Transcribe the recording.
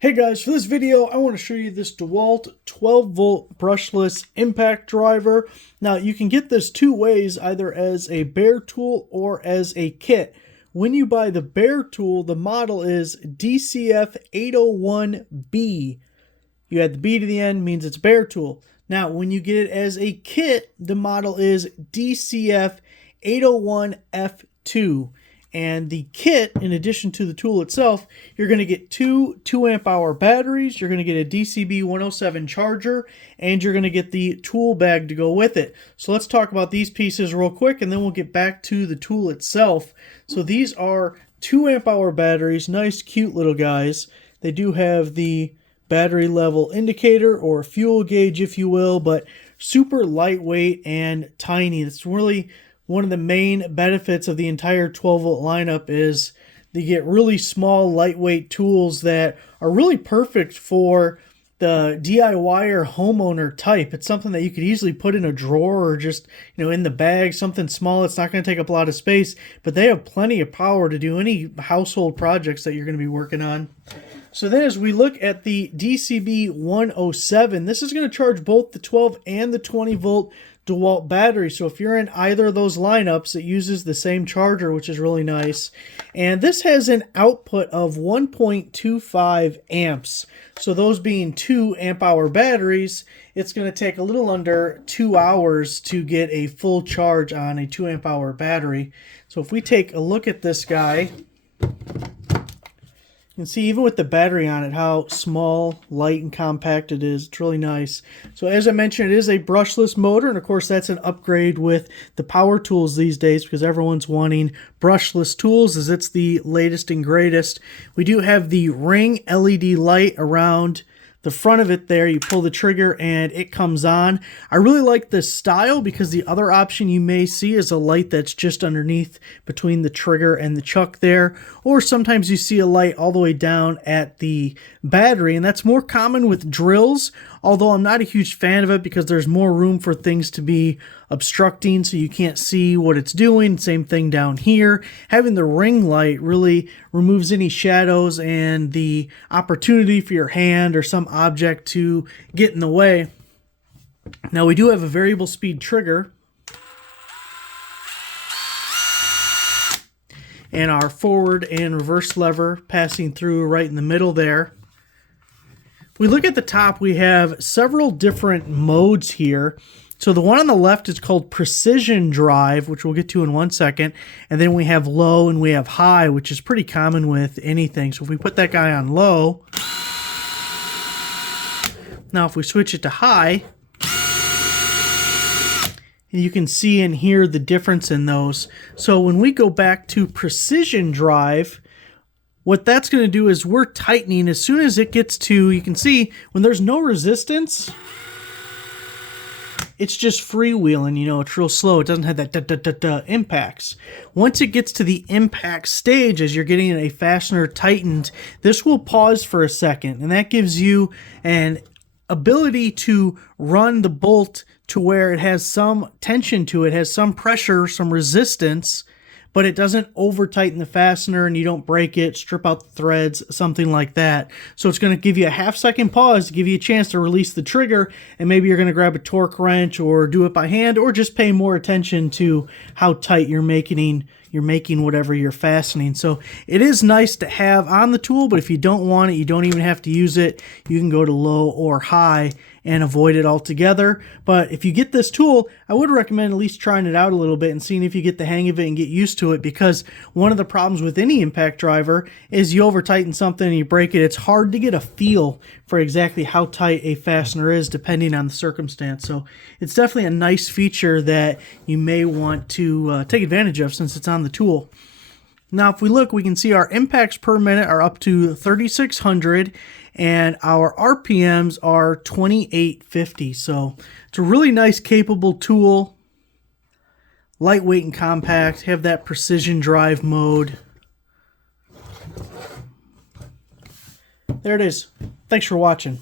Hey guys, for this video, I want to show you this DeWALT 12 volt brushless impact driver. Now you can get this two ways, either as a bare tool or as a kit. When you buy the bare tool, the model is DCF 801B. You add the B to the end, means it's bare tool. Now when you get it as a kit, the model is DCF 801F2. And the kit, in addition to the tool itself, you're going to get two 2-amp-hour batteries, you're going to get a DCB 107 charger, and you're going to get the tool bag to go with it. So let's talk about these pieces real quick, and then we'll get back to the tool itself. So these are 2-amp-hour batteries, nice cute little guys. They do have the battery level indicator, or fuel gauge if you will, but super lightweight and tiny. It's really one of the main benefits of the entire 12 volt lineup is you get really small, lightweight tools that are really perfect for the DIY or homeowner type. It's something that you could easily put in a drawer or just, in the bag, something small. It's not going to take up a lot of space, but they have plenty of power to do any household projects that you're going to be working on. So then as we look at the DCB 107, this is going to charge both the 12 and the 20 volt DeWALT battery. So if you're in either of those lineups, it uses the same charger, which is really nice. And this has an output of 1.25 amps. So those being 2-amp-hour batteries, it's going to take a little under 2 hours to get a full charge on a 2-amp-hour battery. So if we take a look at this guy, you can see even with the battery on it how small, light, and compact it is. It's really nice. So as I mentioned, it is a brushless motor, and of course that's an upgrade with the power tools these days because everyone's wanting brushless tools as it's the latest and greatest. We do have the ring LED light around the front of it there. You pull the trigger and it comes on. I really like this style because the other option you may see is a light that's just underneath between the trigger and the chuck there, or sometimes you see a light all the way down at the battery, and that's more common with drills, although I'm not a huge fan of it because there's more room for things to be obstructing so you can't see what it's doing. Same thing down here. Having the ring light really removes any shadows and the opportunity for your hand or some object to get in the way. Now we do have a variable speed trigger, and our forward and reverse lever passing through right in the middle there. If we look at the top, we have several different modes here. So the one on the left is called Precision Drive, which we'll get to in 1 second. And then we have low and we have high, which is pretty common with anything. So if we put that guy on low, now if we switch it to high, you can see and hear the difference in those. So when we go back to Precision Drive, what that's going to do is we're tightening as soon as it gets to, you can see when there's no resistance, it's just freewheeling, it's real slow. It doesn't have that impacts. Once it gets to the impact stage, as you're getting a fastener tightened, this will pause for a second, and that gives you an ability to run the bolt to where it has some tension to it, has some pressure, some resistance, but it doesn't over tighten the fastener and you don't break it, strip out the threads, something like that. So it's going to give you a half-second pause to give you a chance to release the trigger, and maybe you're going to grab a torque wrench or do it by hand, or just pay more attention to how tight you're making whatever you're fastening. So it is nice to have on the tool, but if you don't want it, you don't even have to use it. You can go to low or high and avoid it altogether. But if you get this tool, I would recommend at least trying it out a little bit and seeing if you get the hang of it and get used to it, because one of the problems with any impact driver is you over tighten something and you break it. It's hard to get a feel for exactly how tight a fastener is depending on the circumstance. So it's definitely a nice feature that you may want to take advantage of since it's on the tool. Now if we look, we can see our impacts per minute are up to 3,600 and our RPMs are 2,850. So it's a really nice, capable tool. Lightweight and compact, have that precision drive mode. There it is. Thanks for watching.